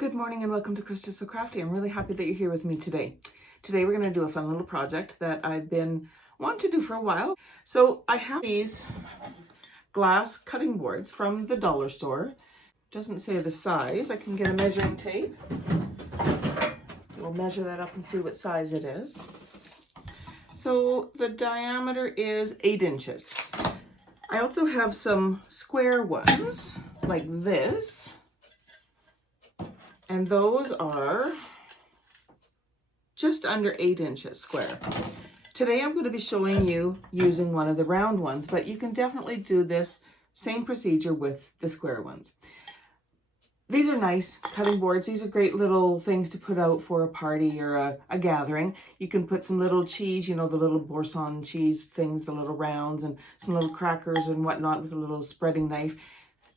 Good morning and welcome to Krista So Crafty. I'm really happy that you're here with me today. Today we're going to do a fun little project that I've been wanting to do for a while. So I have these glass cutting boards from the dollar store. Doesn't say the size. I can get a measuring tape. We'll measure that up and see what size it is. So the diameter is 8 inches. I also have some square ones like this. And those are just under 8 inches square. Today I'm going to be showing you using one of the round ones, but you can definitely do this same procedure with the square ones. These are nice cutting boards. These are great little things to put out for a party or a gathering. You can put some little cheese, you know, the little Boursin cheese things, the little rounds, and some little crackers and whatnot with a little spreading knife.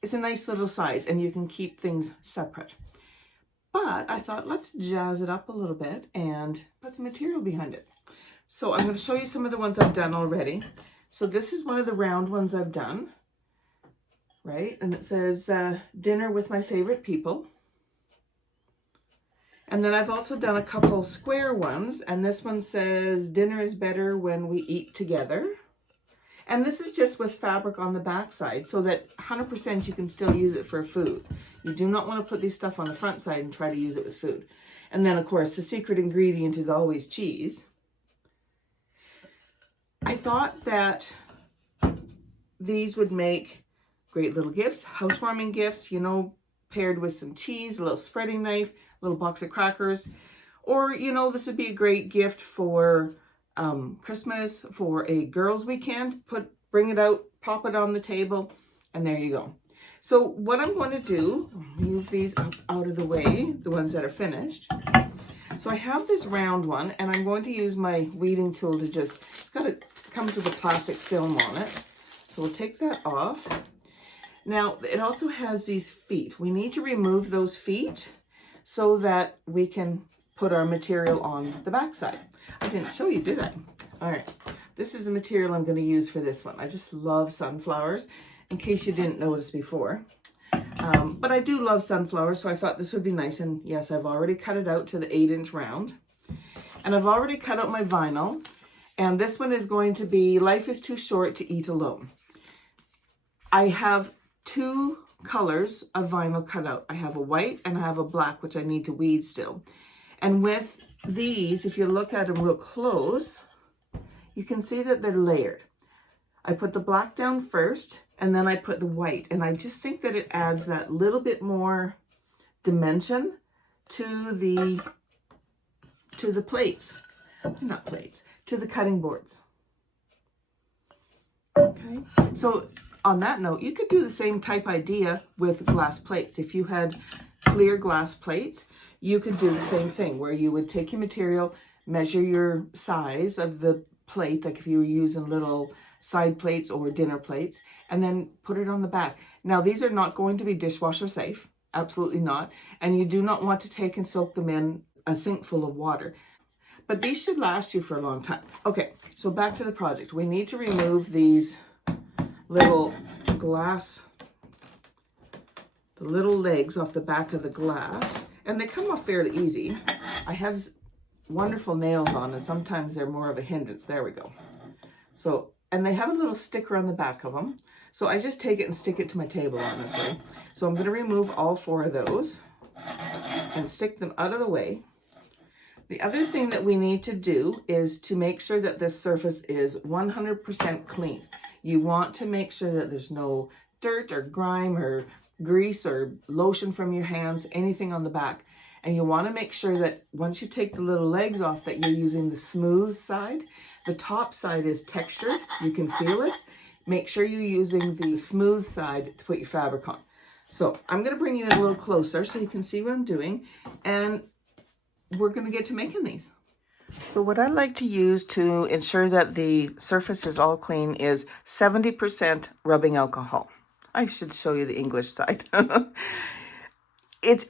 It's a nice little size and you can keep things separate. But I thought, let's jazz it up a little bit and put some material behind it. So I'm going to show you some of the ones I've done already. So this is one of the round ones I've done, right? And it says, dinner with my favorite people. And then I've also done a couple square ones. And this one says, dinner is better when we eat together. And this is just with fabric on the back side so that 100% you can still use it for food. You do not want to put this stuff on the front side and try to use it with food. And then, of course, the secret ingredient is always cheese. I thought that these would make great little gifts, housewarming gifts, you know, paired with some cheese, a little spreading knife, a little box of crackers. Or, you know, this would be a great gift for Christmas, for a girls' weekend. Bring it out, pop it on the table, and there you go. So what I'm going to do, move these up out of the way, the ones that are finished. So I have this round one, and I'm going to use my weeding tool to it's got to come with a plastic film on it. So we'll take that off. Now, it also has these feet. We need to remove those feet so that we can put our material on the back side. I didn't show you, did I? All right, this is the material I'm going to use for this one. I just love sunflowers, in case you didn't notice before. But I do love sunflowers, so I thought this would be nice. And yes, I've already cut it out to the 8-inch round. And I've already cut out my vinyl. And this one is going to be Life is Too Short to Eat Alone. I have 2 colors of vinyl cut out. I have a white and I have a black, which I need to weed still. And with these, if you look at them real close, you can see that they're layered. I put the black down first, and then I put the white. And I just think that it adds that little bit more dimension to the plates. Not plates, to the cutting boards. Okay, so on that note, you could do the same type idea with glass plates. If you had clear glass plates, you could do the same thing where you would take your material, measure your size of the plate, like if you were using little side plates or dinner plates, and then put it on the back. Now, these are not going to be dishwasher safe, absolutely not. And you do not want to take and soak them in a sink full of water. But these should last you for a long time. Okay, so back to the project. We need to remove these little glass, the little legs off the back of the glass. And they come off fairly easy. I have wonderful nails on, and sometimes they're more of a hindrance. There we go. So, and they have a little sticker on the back of them. So I just take it and stick it to my table, honestly. So I'm going to remove all 4 of those and stick them out of the way. The other thing that we need to do is to make sure that this surface is 100% clean. You want to make sure that there's no dirt or grime or grease or lotion from your hands, anything on the back. And you want to make sure that once you take the little legs off, that you're using the smooth side. The top side is textured. You can feel it. Make sure you're using the smooth side to put your fabric on. So I'm going to bring you in a little closer so you can see what I'm doing. And we're going to get to making these. So what I like to use to ensure that the surface is all clean is 70% rubbing alcohol. I should show you the English side.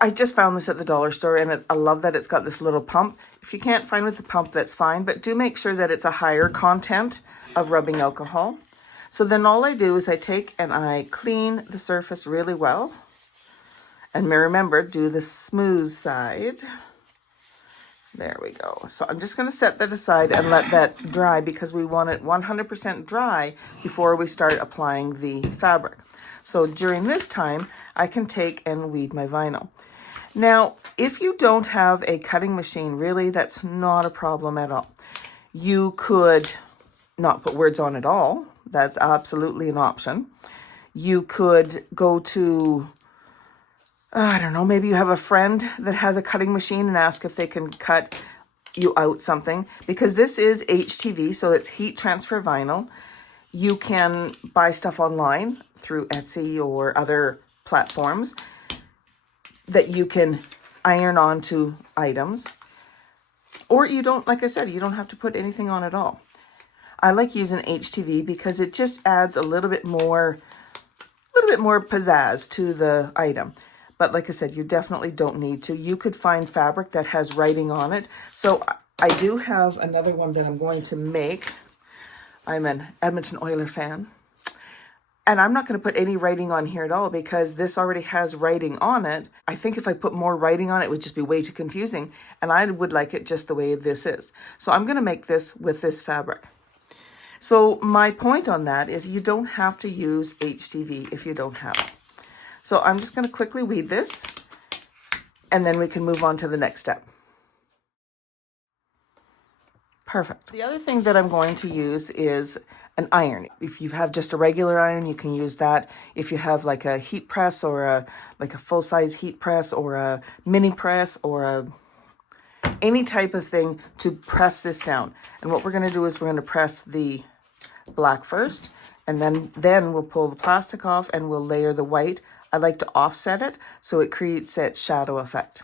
I just found this at the dollar store, and I love that it's got this little pump. If you can't find with the pump, that's fine, but do make sure that it's a higher content of rubbing alcohol. So then all I do is I take and I clean the surface really well. And remember, do the smooth side. There we go. So I'm just going to set that aside and let that dry because we want it 100% dry before we start applying the fabric. So during this time, I can take and weed my vinyl. Now, if you don't have a cutting machine, really, that's not a problem at all. You could not put words on at all. That's absolutely an option. You could go to, I don't know, maybe you have a friend that has a cutting machine and ask if they can cut you out something. Because this is HTV, so it's heat transfer vinyl. You can buy stuff online through Etsy or other platforms that you can iron onto items. Or you don't, like I said, you don't have to put anything on at all. I like using HTV because it just adds a little bit more pizzazz to the item. But like I said, you definitely don't need to. You could find fabric that has writing on it. So I do have another one that I'm going to make. I'm an Edmonton Oilers fan. And I'm not going to put any writing on here at all because this already has writing on it. I think if I put more writing on it, it would just be way too confusing. And I would like it just the way this is. So I'm going to make this with this fabric. So my point on that is you don't have to use HTV if you don't have it. So I'm just going to quickly weed this and then we can move on to the next step. Perfect. The other thing that I'm going to use is an iron. If you have just a regular iron, you can use that. If you have like a heat press or like a full-size heat press or a mini press or any type of thing to press this down. And what we're going to do is we're going to press the black first, and then we'll pull the plastic off and we'll layer the white. I like to offset it so it creates that shadow effect.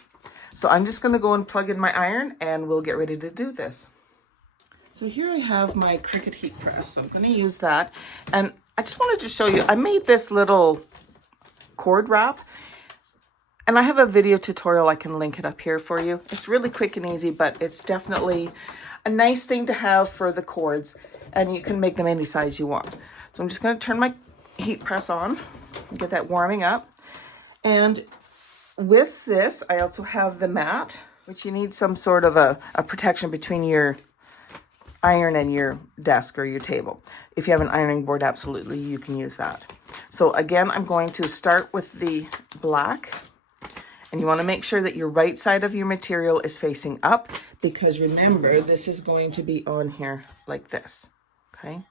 So I'm just going to go and plug in my iron and we'll get ready to do this. So here I have my Cricut heat press. So I'm going to use that. And I just wanted to show you, I made this little cord wrap. And I have a video tutorial, I can link it up here for you. It's really quick and easy, but it's definitely a nice thing to have for the cords. And you can make them any size you want. So I'm just going to turn my heat press on, get that warming up. And with this, I also have the mat, which you need some sort of a protection between your iron and your desk or your table. If you have an ironing board, absolutely, you can use that. So again, I'm going to start with the black. And you want to make sure that your right side of your material is facing up, because remember, this is going to be on here like this. Okay.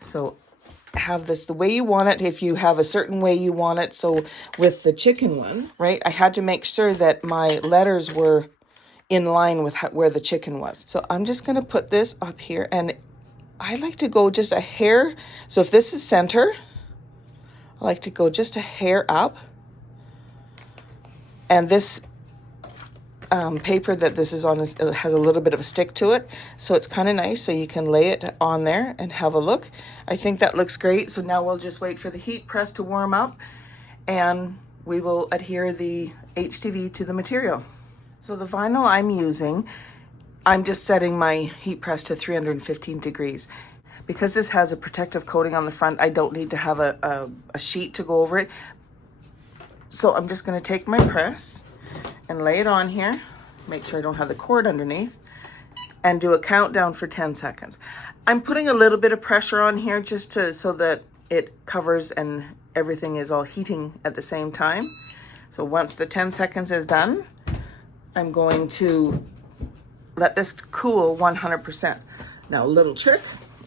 So have this the way you want it, if you have a certain way you want it. So with the chicken one, right, I had to make sure that my letters were in line with where the chicken was. So I'm just going to put this up here, and I like to go just a hair. So if this is center, I like to go just a hair up. And this paper that this is on has a little bit of a stick to it. So it's kind of nice. So you can lay it on there and have a look. I think that looks great. So now we'll just wait for the heat press to warm up and we will adhere the HTV to the material. So the vinyl I'm using, I'm just setting my heat press to 315 degrees. Because this has a protective coating on the front, I don't need to have a sheet to go over it. So I'm just going to take my press and lay it on here. Make sure I don't have the cord underneath. And do a countdown for 10 seconds. I'm putting a little bit of pressure on here just so that it covers and everything is all heating at the same time. So once the 10 seconds is done, I'm going to let this cool 100%. Now, a little trick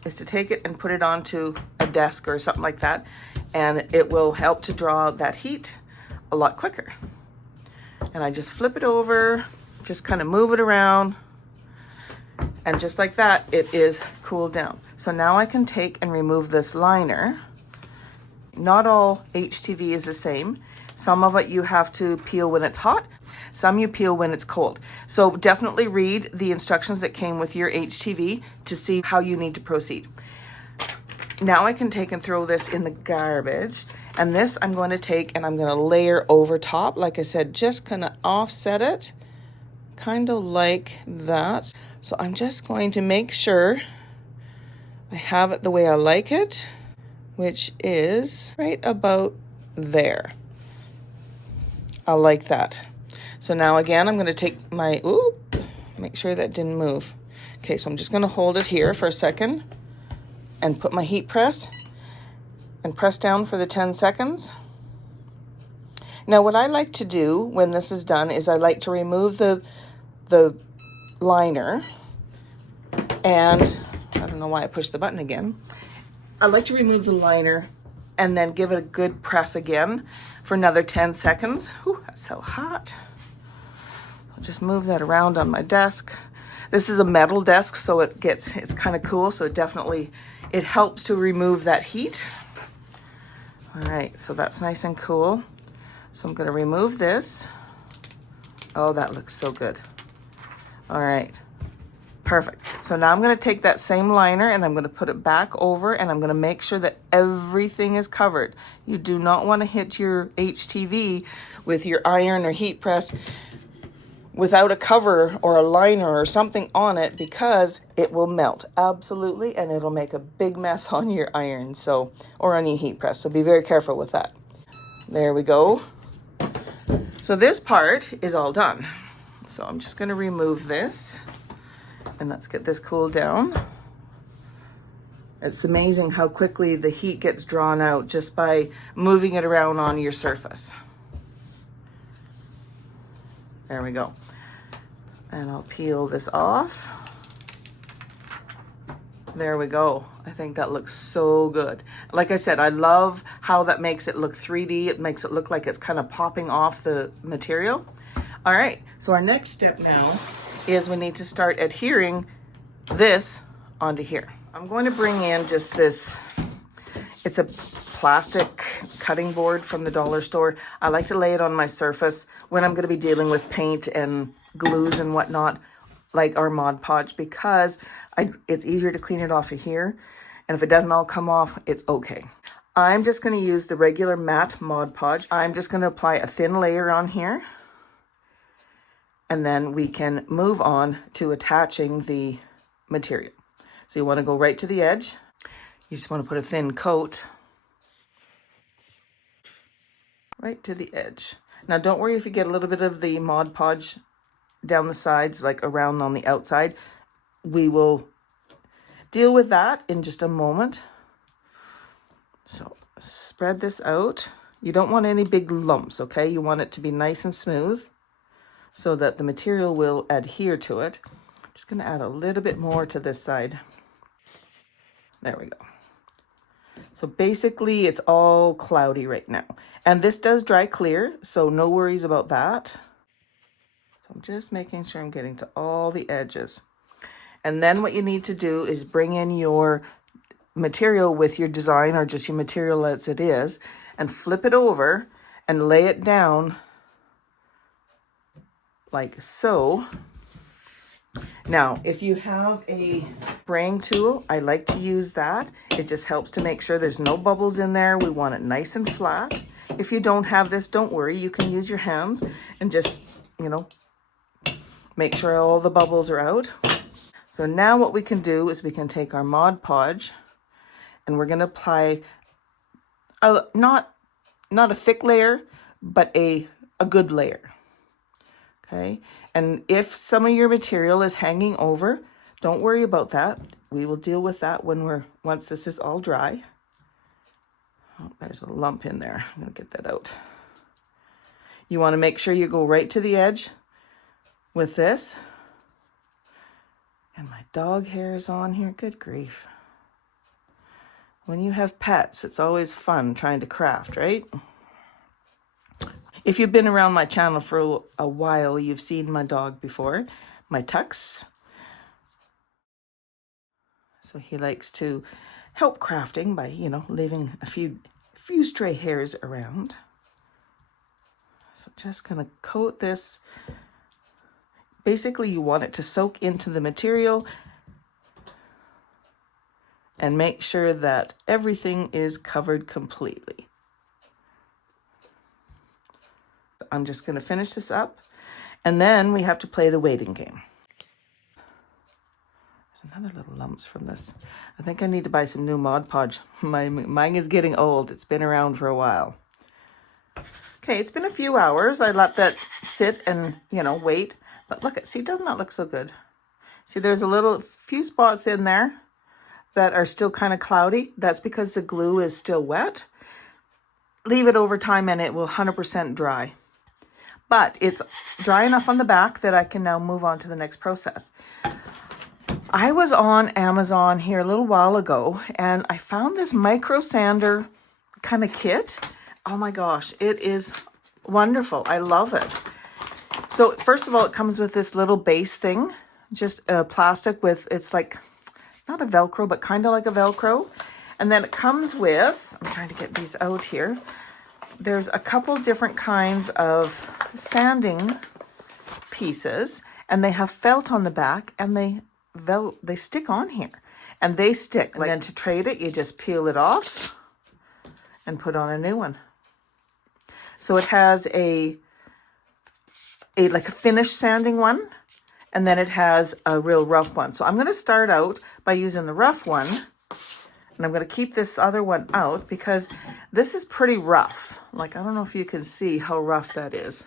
is to take it and put it onto a desk or something like that, and it will help to draw that heat a lot quicker. And I just flip it over, just kind of move it around, and just like that, it is cooled down. So now I can take and remove this liner. Not all HTV is the same. Some of it you have to peel when it's hot. Some you peel when it's cold. So definitely read the instructions that came with your HTV to see how you need to proceed. Now I can take and throw this in the garbage. And this I'm going to take and I'm going to layer over top. Like I said, just kind of offset it, kind of like that. So I'm just going to make sure I have it the way I like it, which is right about there. I like that. So now again, I'm going to take my, make sure that didn't move. Okay, so I'm just going to hold it here for a second and put my heat press and press down for the 10 seconds. Now what I like to do when this is done is I like to remove the liner, and I don't know why I pushed the button again. I like to remove the liner and then give it a good press again for another 10 seconds. Whew, that's so hot. I'll just move that around on my desk. This is a metal desk, so it's kind of cool. So it helps to remove that heat. All right, so that's nice and cool. So I'm gonna remove this. Oh, that looks so good. All right, perfect. So now I'm gonna take that same liner and I'm gonna put it back over, and I'm gonna make sure that everything is covered. You do not wanna hit your HTV with your iron or heat press without a cover or a liner or something on it, because it will melt, absolutely, and it'll make a big mess on your iron, or on your heat press. So be very careful with that. There we go. So this part is all done. So I'm just gonna remove this and let's get this cooled down. It's amazing how quickly the heat gets drawn out just by moving it around on your surface. There we go. And I'll peel this off. There we go. I think that looks so good. Like I said, I love how that makes it look 3D. It makes it look like it's kind of popping off the material. All right, so our next step now is we need to start adhering this onto here. I'm going to bring in just this, it's a plastic cutting board from the dollar store. I like to lay it on my surface when I'm going to be dealing with paint and glues and whatnot, like our Mod Podge, because it's easier to clean it off of here. And if it doesn't all come off, it's okay. I'm just going to use the regular matte Mod Podge. I'm just going to apply a thin layer on here. And then we can move on to attaching the material. So you want to go right to the edge. You just want to put a thin coat right to the edge. Now don't worry if you get a little bit of the Mod Podge down the sides, like around on the outside. We will deal with that in just a moment. So spread this out. You don't want any big lumps, okay? You want it to be nice and smooth so that the material will adhere to it. I'm just going to add a little bit more to this side. There we go. So basically it's all cloudy right now. And this does dry clear, so no worries about that. So I'm just making sure I'm getting to all the edges. And then what you need to do is bring in your material with your design, or just your material as it is, and flip it over and lay it down like so. Now, if you have a spraying tool, I like to use that. It just helps to make sure there's no bubbles in there. We want it nice and flat. If you don't have this, don't worry. You can use your hands and just, make sure all the bubbles are out. So now what we can do is we can take our Mod Podge and we're going to apply not a thick layer, but a good layer. Okay, and if some of your material is hanging over, don't worry about that. We will deal with that once this is all dry. Oh, there's a lump in there. I'm going to get that out. You want to make sure you go right to the edge with this. And my dog hair is on here. Good grief. When you have pets, it's always fun trying to craft, right? If you've been around my channel for a while, you've seen my dog before, my Tux. So he likes to help crafting by, leaving a few stray hairs around. So just gonna coat this. Basically, you want it to soak into the material and make sure that everything is covered completely. I'm just going to finish this up, and then we have to play the waiting game. There's another little lumps from this. I think I need to buy some new Mod Podge. Mine is getting old. It's been around for a while. Okay, it's been a few hours. I let that sit and, you know, wait. But look, see, does not look so good. See, there's a few spots in there that are still kind of cloudy. That's because the glue is still wet. Leave it over time and it will 100% dry. But it's dry enough on the back that I can now move on to the next process. I was on Amazon here a little while ago and I found this micro sander kind of kit. Oh my gosh, it is wonderful. I love it. So first of all, it comes with this little base thing, just a plastic with, it's like, not a Velcro, but kind of like a Velcro. And then it comes with, I'm trying to get these out here. There's a couple different kinds of sanding pieces and they have felt on the back and they stick on here and they stick. And then to trade it, you just peel it off and put on a new one. So it has a like a finished sanding one, and then it has a real rough one. So I'm going to start out by using the rough one, and I'm going to keep this other one out because this is pretty rough. Like, I don't know if you can see how rough that is.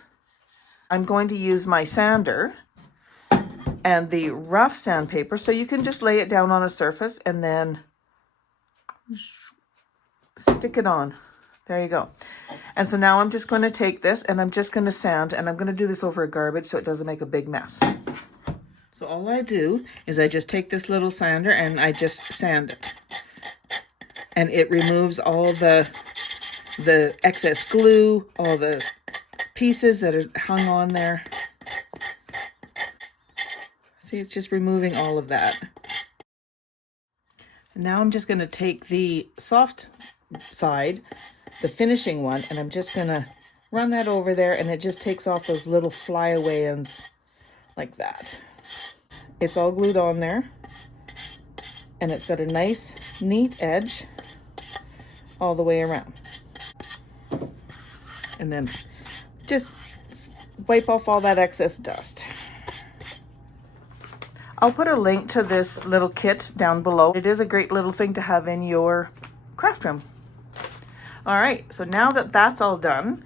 I'm going to use my sander and the rough sandpaper, so you can just lay it down on a surface and then stick it on. There you go. And so now I'm just going to take this and I'm just going to sand, and I'm going to do this over a garbage so it doesn't make a big mess. So all I do is I just take this little sander and I just sand it. And it removes all the excess glue, all the pieces that are hung on there. See, it's just removing all of that. And now I'm just going to take the soft side, the finishing one, and I'm just going to run that over there, and it just takes off those little flyaway ends like that. It's all glued on there, and it's got a nice, neat edge all the way around. And then just wipe off all that excess dust. I'll put a link to this little kit down below. It is a great little thing to have in your craft room. All right, so now that that's all done,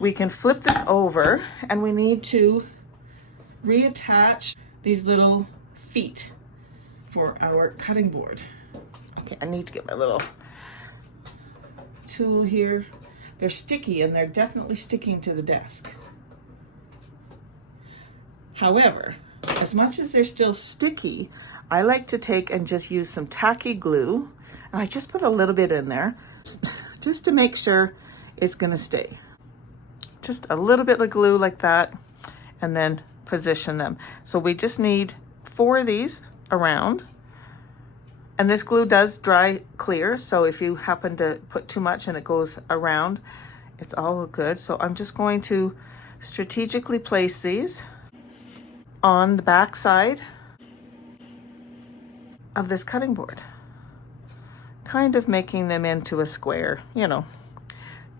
we can flip this over and we need to reattach these little feet for our cutting board. Okay, I need to get my little tool here. They're sticky and they're definitely sticking to the desk. However, as much as they're still sticky, I like to take and just use some tacky glue. And I just put a little bit in there just to make sure it's gonna stay. Just a little bit of glue like that, and then position them. So we just need 4 of these around. And this glue does dry clear, so if you happen to put too much and it goes around, it's all good. So I'm just going to strategically place these on the back side of this cutting board, kind of making them into a square, you know.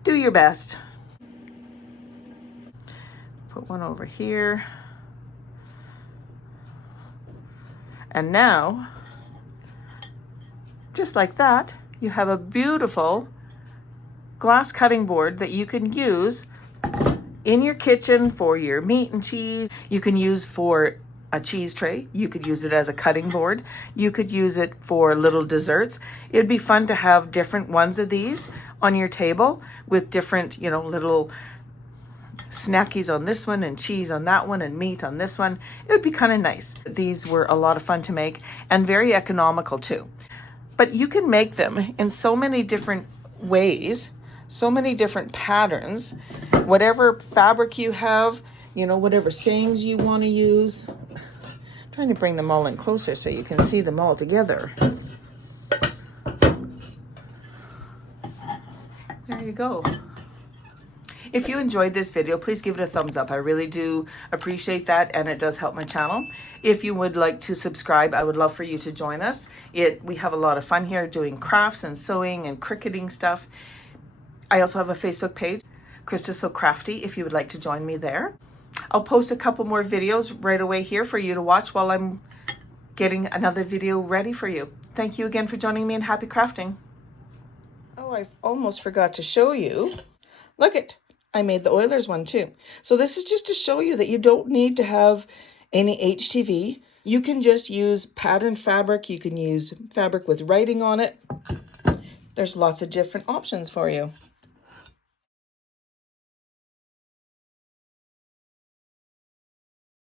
Do your best. Put one over here. And now, just like that, you have a beautiful glass cutting board that you can use in your kitchen for your meat and cheese. You can use for a cheese tray. You could use it as a cutting board. You could use it for little desserts. It'd be fun to have different ones of these on your table with different, you know, little snackies on this one and cheese on that one and meat on this one. It would be kind of nice. These were a lot of fun to make and very economical too. But you can make them in so many different ways, so many different patterns, whatever fabric you have, you know, whatever sayings you want to use. I'm trying to bring them all in closer so you can see them all together. There you go. If you enjoyed this video, please give it a thumbs up. I really do appreciate that, and it does help my channel. If you would like to subscribe, I would love for you to join us. We have a lot of fun here doing crafts and sewing and cricketing stuff. I also have a Facebook page, Krista So Crafty, if you would like to join me there. I'll post a couple more videos right away here for you to watch while I'm getting another video ready for you. Thank you again for joining me, and happy crafting. Oh, I almost forgot to show you. Look it. I made the Oilers one too. So this is just to show you that you don't need to have any HTV. You can just use patterned fabric. You can use fabric with writing on it. There's lots of different options for you.